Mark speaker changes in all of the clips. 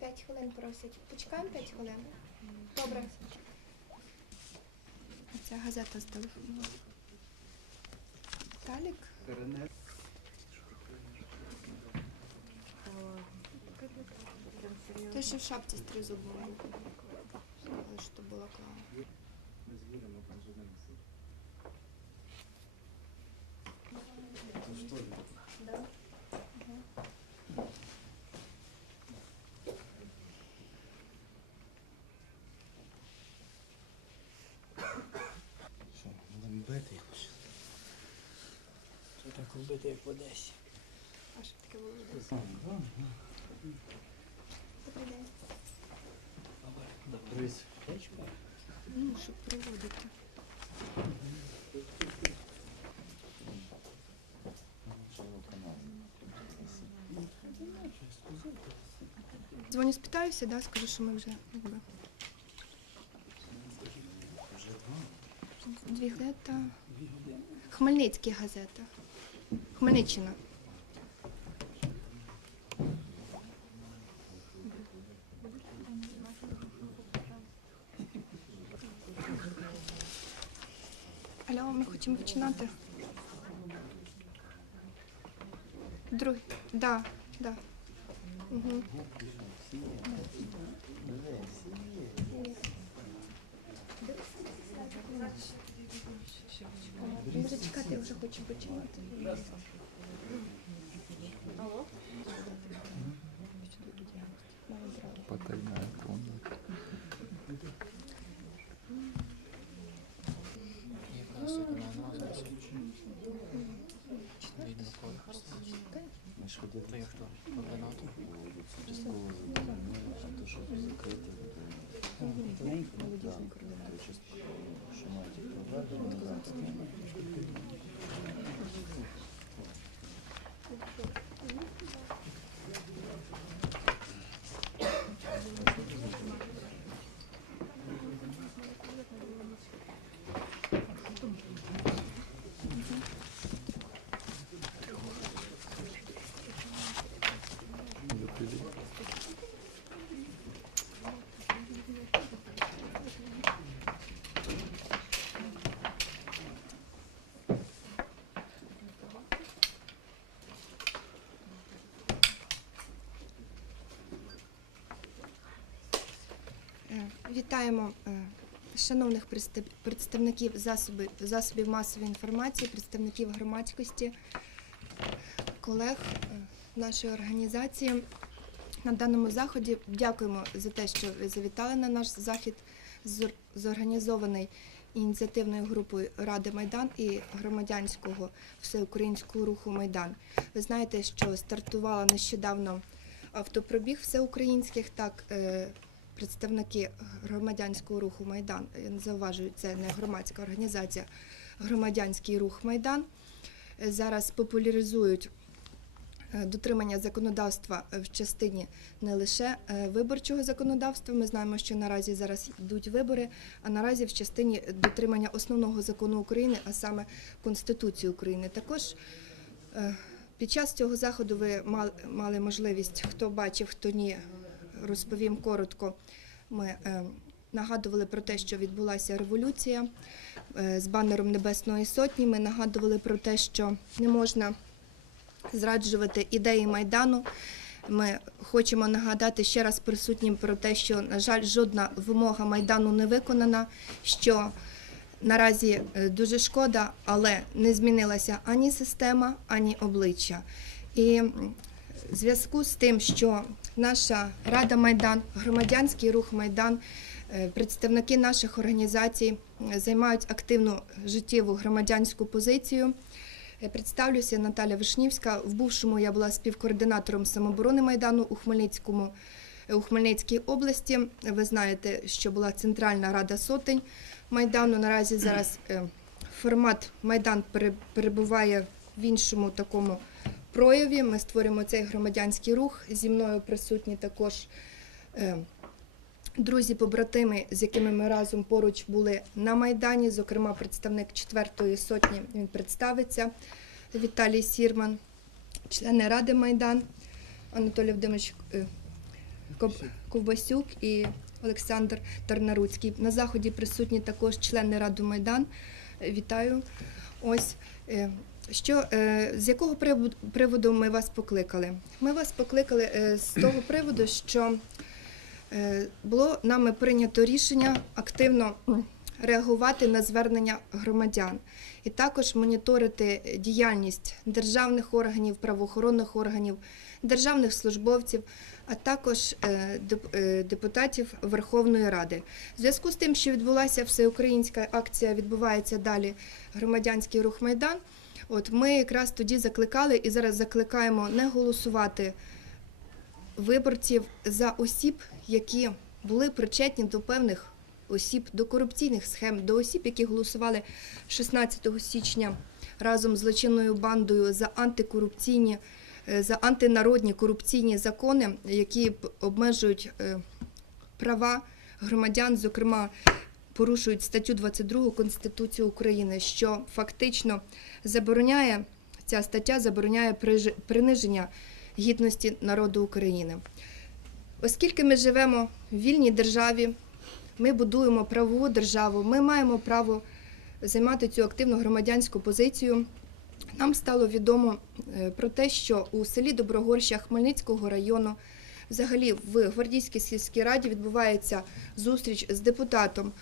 Speaker 1: 5 хвилин просять. Почекаємо 5 хвилин. Добре. Ця газета зателефонувала. Талік? Те, що в шапці з тризубом. Але що було класно.
Speaker 2: Що,
Speaker 3: Як в Одесі.
Speaker 1: А що таке було?
Speaker 2: Так,
Speaker 1: Добрий день.
Speaker 2: Дивись.
Speaker 1: Ну, щоб проводити. Дзвоню, спитаюся, да, скажу, що ми вже якби. Дві газета. Хмельницькі газета. Хмельниччина. Алло, ми хочемо починати. Другий. Да, да. Угу. Може чекати, я вже хочу починати.
Speaker 2: Потайная комната.
Speaker 3: Яка сьогодні назва? Видно, коли.
Speaker 2: Ми ж ходили
Speaker 3: То як то? Координатор?
Speaker 2: частково заборонили, а то щоб закрити. Так, то частково, що мають проведено, так.
Speaker 1: Е, Вітаємо е, шановних представників засобів, засобів масової інформації, представників громадськості, колег е, нашої організації. На даному заході дякуємо за те, що завітали на наш захід, зор- зорганізований ініціативною групою Ради Майдан і громадянського всеукраїнського руху Майдан. Ви знаєте, що стартувала нещодавно автопробіг всеукраїнських, так е, представники громадянського руху Майдан. Я не зауважую, це не громадська організація, громадянський рух Майдан. Е, Зараз популяризують е, дотримання законодавства е, в частині не лише е, виборчого законодавства. Ми знаємо, що наразі зараз йдуть вибори, а наразі в частині дотримання основного закону України, а саме Конституції України. Також е, під час цього заходу ви мал- мали можливість, хто бачив, хто ні, розповім коротко. Ми е, нагадували про те, що відбулася революція е, з банером Небесної Сотні. Ми нагадували про те, що не можна зраджувати ідеї Майдану. Ми хочемо нагадати ще раз присутнім про те, що, на жаль, жодна вимога Майдану не виконана, що наразі е, дуже шкода, але не змінилася ані система, ані обличчя. І в зв'язку з тим, що наша Рада Майдан, громадянський рух Майдан, е, представники наших організацій е, займають активну життєву громадянську позицію. Я представлюся Наталя Вишнівська. В бувшому я була співкоординатором самоборони Майдану у Хмельницькому. е, У Хмельницькій області ви знаєте, що була Центральна Рада сотень Майдану. Наразі зараз е, формат Майдан перебуває в іншому такому прояві. Ми створюємо цей громадянський рух. Зі мною присутні також е, друзі-побратими, з якими ми разом поруч були на Майдані, зокрема представник 4-ї сотні, він представиться Віталій Сірман, члени Ради Майдан, Анатолій Володимирович е, Ковбасюк і Олександр Тарнаруцький. На заході присутні також члени Ради Майдан. Е, Вітаю. Ось що е, з якого приводу- ми вас покликали? Ми вас покликали е, з того приводу, що е, було нами прийнято рішення активно реагувати на звернення громадян і також моніторити діяльність державних органів, правоохоронних органів, державних службовців, а також деп- депутатів Верховної Ради. В зв'язку з тим, що відбулася всеукраїнська акція, відбувається далі громадянський рух Майдан. От ми якраз тоді закликали і зараз закликаємо не голосувати виборців за осіб, які були причетні до певних осіб, до корупційних схем, до осіб, які голосували 16 січня разом з злочинною бандою за антикорупційні, е, за антинародні корупційні закони, які обмежують е, права громадян, зокрема. Порушують статтю 22 Конституції України, що фактично забороняє ця стаття забороняє приниження гідності народу України. Оскільки ми живемо в вільній державі, ми будуємо правову державу, ми маємо право займати цю активну громадянську позицію. Нам стало відомо е, про те, що у селі Доброгорща Хмельницького району, взагалі в Гвардійській сільській раді відбувається зустріч з депутатом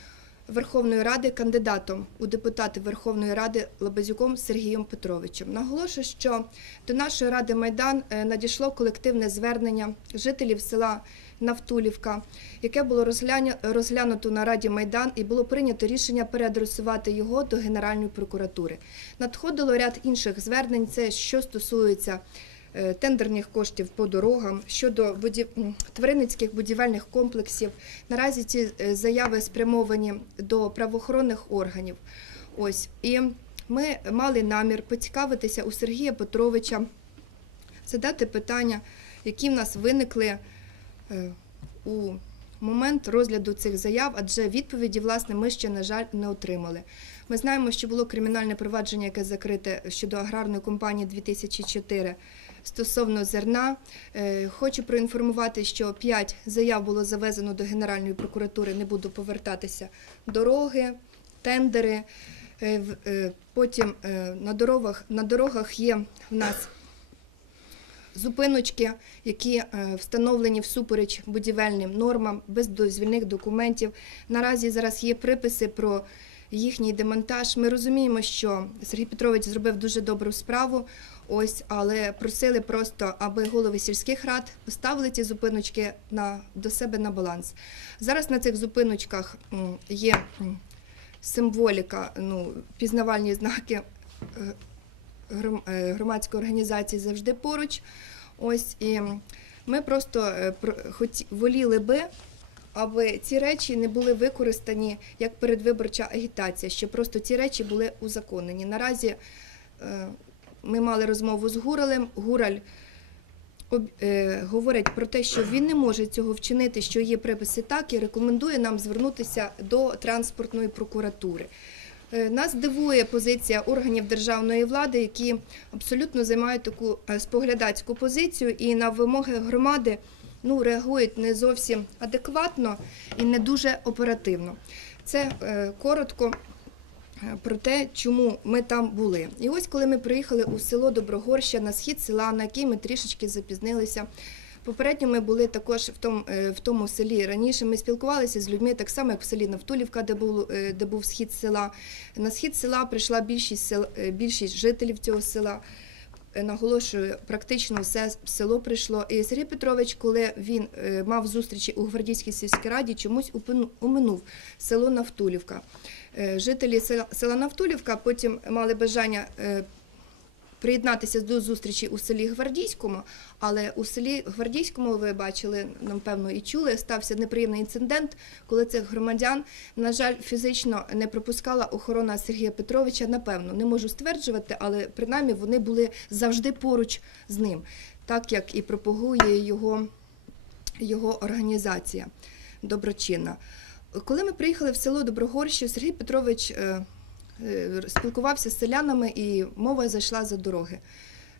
Speaker 1: Верховної Ради, кандидатом у депутати Верховної Ради Лабазюком Сергієм Петровичем. Наголошую, що до нашої ради Майдан е, надійшло колективне звернення жителів села Навтулівка, яке було розглянуто на Раді Майдан і було прийнято рішення переадресувати його до Генеральної прокуратури. Надходило ряд інших звернень, це що стосується тендерних коштів по дорогам, щодо будів... тваринницьких будівельних комплексів. Наразі ці е, заяви спрямовані до правоохоронних органів. Ось і ми мали намір поцікавитися у Сергія Петровича, задати питання, які в нас виникли е, у момент розгляду цих заяв, адже відповіді, власне, ми ще, на жаль, не отримали. Ми знаємо, що було кримінальне провадження, яке закрите щодо аграрної компанії 2004 стосовно зерна. Е, Хочу проінформувати, що 5 заяв було завезено до Генеральної прокуратури. Не буду повертатися. Дороги, тендери. Е, е, Потім на дорогах, на дорогах є в нас зупиночки, які встановлені всупереч будівельним нормам, без дозвільних документів. Наразі зараз є приписи про їхній демонтаж. Ми розуміємо, що Сергій Петрович зробив дуже добру справу. Ось, але просили просто, аби голови сільських рад поставили ці зупиночки на, до себе на баланс. Зараз на цих зупиночках є символіка, ну, пізнавальні знаки е, е, громадської організації завжди поруч. Ось і ми просто е, воліли би, аби ці речі не були використані як передвиборча агітація, щоб просто ці речі були узаконені. Наразі е, ми мали розмову з Гуралем. Гураль е, говорить про те, що він не може цього вчинити, що є приписи так, і рекомендує нам звернутися до транспортної прокуратури. Е, Нас дивує позиція органів державної влади, які абсолютно займають таку споглядацьку позицію і на вимоги громади ну, реагують не зовсім адекватно і не дуже оперативно. Це е, коротко е, про те, чому ми там були. І ось коли ми приїхали у село Доброгорща на схід села, на який ми трішечки запізнилися. Попередньо ми були також в тому, е, в тому селі раніше. Ми спілкувалися з людьми, так само як в селі Навтулівка, де був, де був схід села. На схід села прийшла більшість сел, більшість жителів цього села. Е, Наголошую, практично все село прийшло. І Сергій Петрович, коли він е, мав зустрічі у Гвардійській сільській раді, чомусь уминув село Навтулівка. Е, Жителі села, Навтулівка потім мали бажання приєднатися до зустрічі у селі Гвардійському, але у селі Гвардійському ви бачили, напевно, і чули, стався неприємний інцидент, коли цих громадян, на жаль, фізично не пропускала охорона Сергія Петровича. Напевно, не можу стверджувати, але принаймні вони були завжди поруч з ним, так як і пропагує його, його організація доброчинна. Коли ми приїхали в село Доброгорщів, Сергій Петрович е, спілкувався з селянами, і мова зайшла за дороги.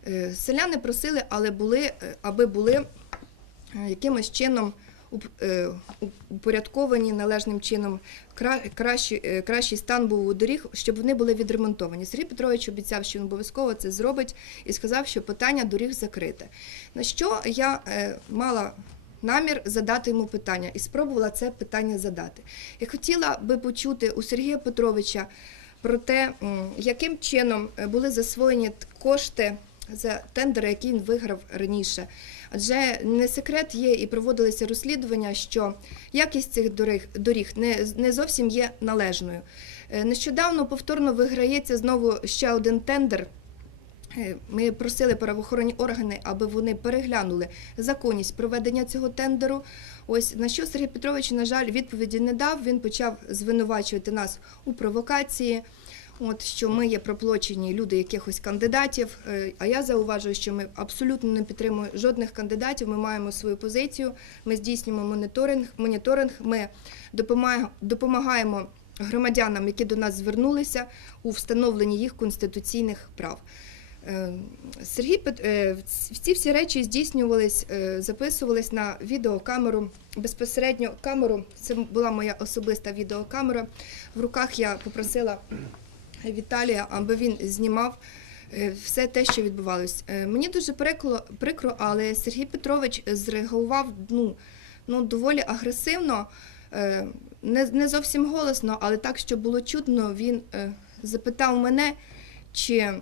Speaker 1: Е, Селяни просили, але були, е, аби були е, якимось чином е, упорядковані належним чином, кращий, е, кращий стан був у доріг, щоб вони були відремонтовані. Сергій Петрович обіцяв, що він обов'язково це зробить, і сказав, що питання доріг закрите. На що я е, мала намір задати йому питання і спробувала це питання задати. Я хотіла би почути у Сергія Петровича про те, яким чином е, були засвоєні кошти за тендери, які він виграв раніше. Адже не секрет є і проводилися розслідування, що якість цих доріг, не зовсім є належною. Е, Нещодавно повторно виграється знову ще один тендер. Е, Ми просили правоохоронні органи, аби вони переглянули законність проведення цього тендеру. Ось на що Сергій Петрович, на жаль, відповіді не дав. Він почав звинувачувати нас у провокації. От що ми є проплочені люди якихось кандидатів. Е, А я зауважую, що ми абсолютно не підтримуємо жодних кандидатів. Ми маємо свою позицію. Ми здійснюємо моніторинг. Моніторинг. Ми допомагаємо, громадянам, які до нас звернулися у встановленні їх конституційних прав. Е, Сергій е, ці всі речі здійснювались, е, записувались на відеокамеру. Безпосередньо камеру, це була моя особиста відеокамера. В руках я попросила Віталія, аби він знімав все те, що відбувалось. Мені дуже прикро, але Сергій Петрович зреагував ну, ну, доволі агресивно, не, не зовсім голосно, але так, що було чутно, він запитав мене, чи,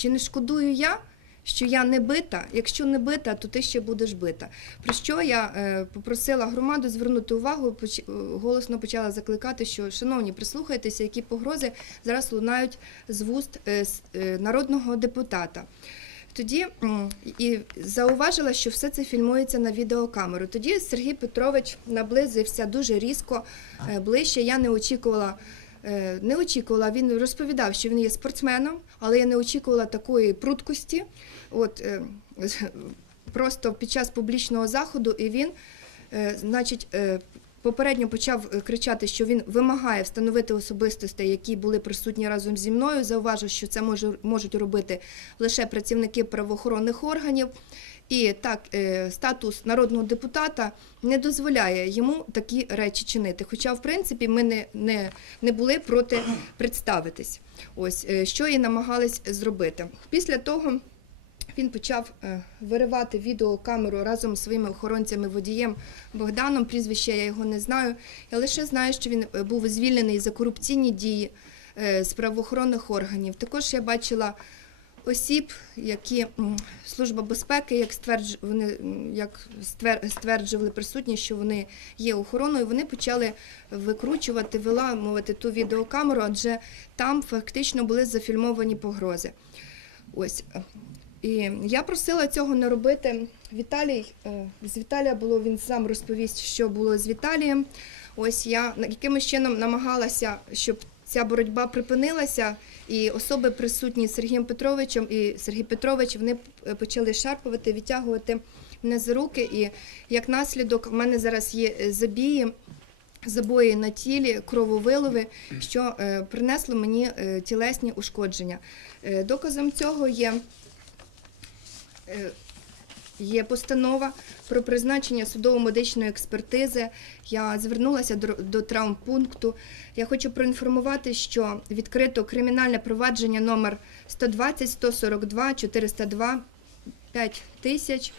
Speaker 1: чи не шкодую я, що я не бита. Якщо не бита, то ти ще будеш бита. Про що я е, попросила громаду звернути увагу, е, голосно почала закликати, що шановні, прислухайтеся, які погрози зараз лунають з вуст е, народного депутата. Тоді і зауважила, що все це фільмується на відеокамеру. Тоді Сергій Петрович наблизився дуже різко ближче. Я не очікувала. Е, Не очікувала, він розповідав, що він є спортсменом, але я не очікувала такої пруткості. От е, просто під час публічного заходу, і він, е, значить, попередньо почав е, кричати, що він вимагає встановити особистостей, які були присутні разом зі мною. Зауважив, що це може, можуть робити лише працівники правоохоронних органів. І так, е, статус народного депутата не дозволяє йому такі речі чинити. Хоча, в принципі, ми не, не, не були проти представитись. Ось е, що і намагались зробити. Після того він почав е, виривати відеокамеру разом з своїми охоронцями водієм Богданом. Прізвище я його не знаю. Я лише знаю, що він е, був звільнений за корупційні дії е, з правоохоронних органів. Також я бачила осіб, які служба безпеки, як ствердж... вони як ствер... стверджували присутні, що вони є охороною, вони почали викручувати, виламувати ту відеокамеру, адже там фактично були зафільмовані погрози. Ось. І я просила цього не робити. Віталій е, з Віталія було він сам розповість, що було з Віталієм. Ось я якимось чином намагалася, щоб ця боротьба припинилася, і особи присутні з Сергієм Петровичем і Сергій Петрович вони почали шарпувати, відтягувати мене за руки. І як наслідок, в мене зараз є е, забії. Забої на тілі, крововилови, що е, принесло мені е, тілесні ушкодження. Е, доказом цього є Е, Є постанова про призначення судово-медичної експертизи. Я звернулася до, травмпункту. Я хочу проінформувати, що відкрито кримінальне провадження номер 120 142 402 5000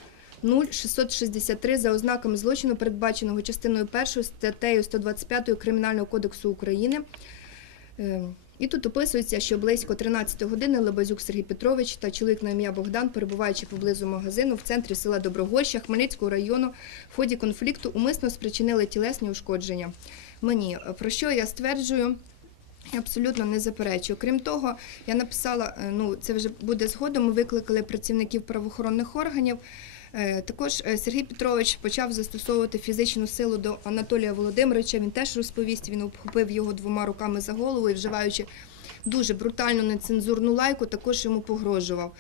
Speaker 1: 0663 за ознаками злочину, передбаченого частиною 1 статтею 125 Кримінального кодексу України. Е, І тут описується, що близько 13 години Лебезюк Сергій Петрович та чоловік на ім'я Богдан, перебуваючи поблизу магазину в центрі села Доброгоща Хмельницького району, в ході конфлікту умисно спричинили тілесні ушкодження. Мені про що я стверджую. Абсолютно не заперечую. Крім того, я написала, е, ну це вже буде згодом. Ми викликали працівників правоохоронних органів. Е, Також е, Сергій Петрович почав застосовувати фізичну силу до Анатолія Володимировича. Він теж розповість. Він обхопив його двома руками за голову і вживаючи дуже брутальну нецензурну лайку, також йому погрожував.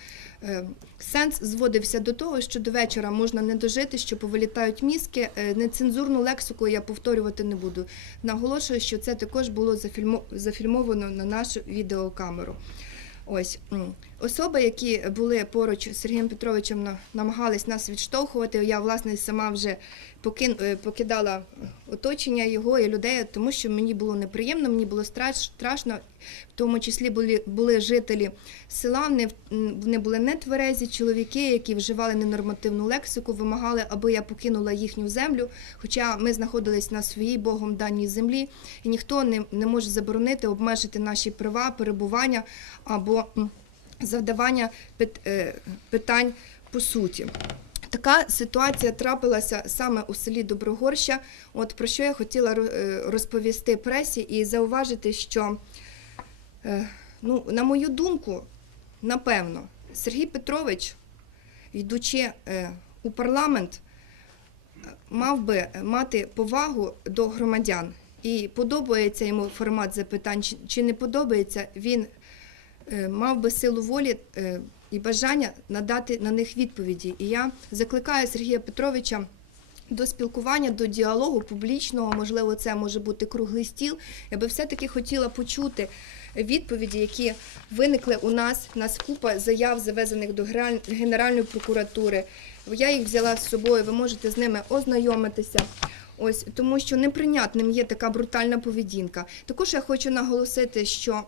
Speaker 1: Е, Сенс зводився до того, що до вечора можна не дожити, що повилітають мізки. Нецензурну лексику я повторювати не буду. Наголошую, що це також було зафільмо- зафільмовано на нашу відеокамеру. Ось. Особи, які були поруч з Сергієм Петровичем, намагались нас відштовхувати. Я власне сама вже е, покидала оточення його і людей, тому що мені було неприємно, мені було страш, страшно. В тому числі були, були жителі села, вони, були нетверезі чоловіки, які вживали ненормативну лексику, вимагали, аби я покинула їхню землю. Хоча ми знаходились на своїй Богом даній землі, і ніхто не, не може заборонити, обмежити наші права, перебування або завдавання е, питань по суті. Така ситуація трапилася саме у селі Доброгорща. От про що я хотіла е, розповісти пресі і зауважити, що, е, ну, на мою думку, напевно, Сергій Петрович, йдучи у парламент, мав би мати повагу до громадян. І подобається йому формат запитань, чи- не подобається, він мав би силу волі е, і бажання надати на них відповіді. І я закликаю Сергія Петровича до спілкування, до діалогу публічного, можливо, це може бути круглий стіл. Я би все-таки хотіла почути відповіді, які виникли у нас. У нас купа заяв, завезених до Генеральної прокуратури. Я їх взяла з собою, ви можете з ними ознайомитися. Ось тому, що неприйнятним є така брутальна поведінка. Також я хочу наголосити, що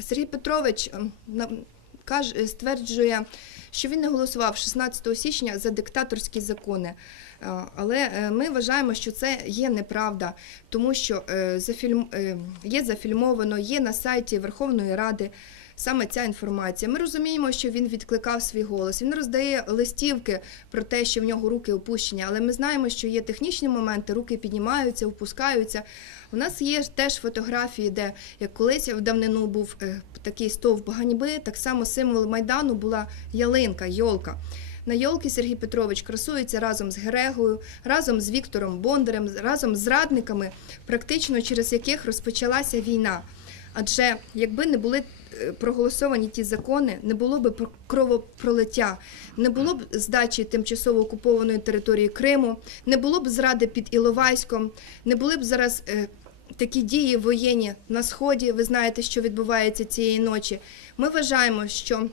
Speaker 1: Сергій Петрович ем, каже, стверджує, що він не голосував 16 січня за диктаторські закони. Е, Але е, ми вважаємо, що це є неправда, тому що е, є зафільмовано, є на сайті Верховної Ради. Саме ця інформація. Ми розуміємо, що він відкликав свій голос. Він роздає листівки про те, що в нього руки опущені, але ми знаємо, що є технічні моменти, руки піднімаються, опускаються. У нас є теж фотографії, де як колись в давнину був е, такий стовп ганьби, так само символ майдану була ялинка, йолка. На йолки Сергій Петрович красується разом з Герегою, разом з Віктором Бондарем, разом з зрадниками, практично через яких розпочалася війна. Адже якби не були е, проголосовані ті закони, не було б про- кровопролиття, не було б здачі тимчасово окупованої території Криму, не було б зради під Іловайськом, не були б зараз е, такі дії воєнні на сході. Ви знаєте, що відбувається цієї ночі. Ми вважаємо, що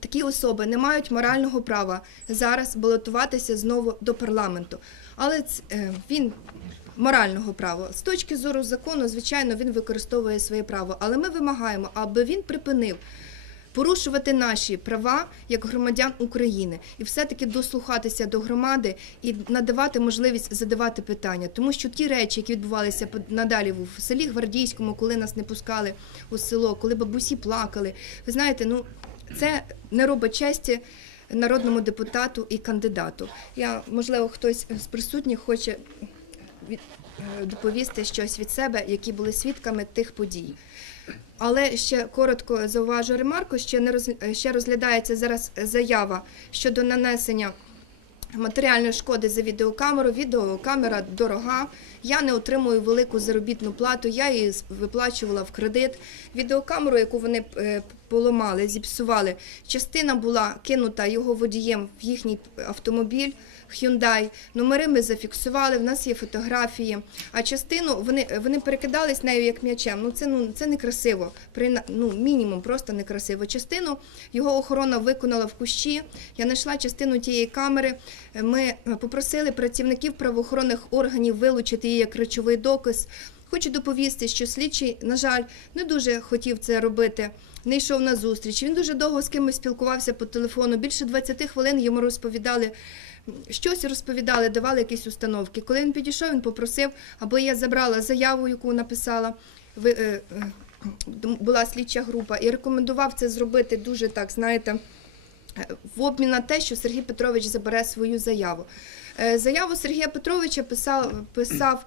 Speaker 1: такі особи не мають морального права зараз балотуватися знову до парламенту. Але е, він морального права з точки зору закону, звичайно, він використовує своє право. Але ми вимагаємо, аби він припинив. Порушувати наші права як громадян України і все-таки дослухатися до громади і надавати можливість задавати питання, тому що ті речі, які відбувалися надалі в селі Гвардійському, коли нас не пускали у село, коли бабусі плакали, ви знаєте, ну це не робить честі народному депутату і кандидату. Я можливо, хтось з присутніх хоче е, доповісти щось від себе, які були свідками тих подій. Але ще коротко зауважу ремарку, ще не е, ще розглядається зараз заява щодо нанесення матеріальної шкоди за відеокамеру. Відеокамера дорога. Я не отримую велику заробітну плату. Я її виплачувала в кредит. Відеокамеру, яку вони е, поламали, зіпсували. Частина була кинута його водієм в їхній автомобіль. Hyundai. Номери ми зафіксували, в нас є фотографії. А частину вони, вони перекидались нею як м'ячем. Ну це ну це некрасиво. При ну мінімум просто некрасиво. Частину його охорона виконала в кущі. Я знайшла частину тієї камери. Ми попросили працівників правоохоронних органів вилучити її як речовий доказ. Хочу доповісти, що слідчий, на жаль, не дуже хотів це робити. Не йшов на зустріч. Він дуже довго з кимось спілкувався по телефону. Більше 20 хвилин йому розповідали щось розповідали, давали якісь установки. Коли він підійшов, він попросив, аби я забрала заяву, яку написала. Е, е, була слідча група, і рекомендував це зробити дуже так, знаєте, е, в обмін на те, що Сергій Петрович забере свою заяву. Заяву Сергія Петровича писав, писав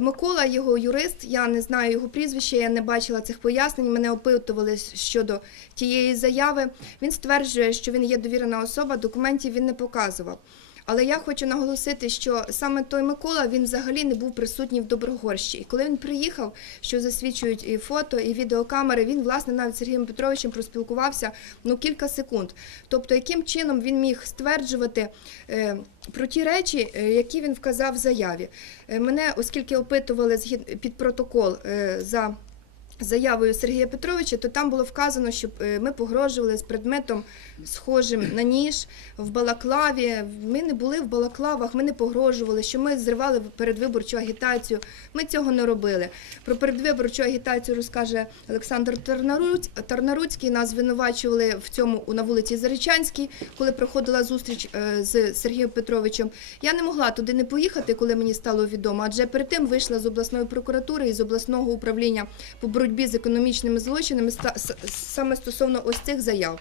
Speaker 1: Микола, його юрист. Я не знаю його прізвище, я не бачила цих пояснень. Мене опитували щодо тієї заяви. Він стверджує, що він є довірена особа, документів він не показував. Але я хочу наголосити, що саме той Микола він взагалі не був присутній в Доброгорщі. І коли він приїхав, що засвідчують і фото, і відеокамери, він власне навіть Сергієм Петровичем проспілкувався ну кілька секунд. Тобто, яким чином він міг стверджувати е, про ті речі, е, які він вказав в заяві. Е, мене, оскільки опитували під протокол за заявою Сергія Петровича, то там було вказано, що е, ми погрожували з предметом схожим на ніж в Балаклаві. Ми не були в Балаклавах, ми не погрожували, що ми зривали передвиборчу агітацію. Ми цього не робили. Про передвиборчу агітацію розкаже Олександр Тарнаруць- Тарнаруцький. Нас звинувачували в цьому на вулиці Заречанській, коли проходила зустріч е, з Сергієм Петровичем. Я не могла туди не поїхати, коли мені стало відомо, адже перед тим вийшла з обласної прокуратури і з обласного управління по боротьбі з економічними злочинами саме стосовно ось цих заяв,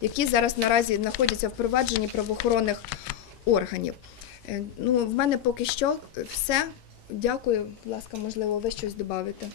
Speaker 1: які зараз наразі знаходяться в провадженні правоохоронних органів. Е, ну, в мене поки що все. Дякую. Будь ласка, можливо, ви щось додавите.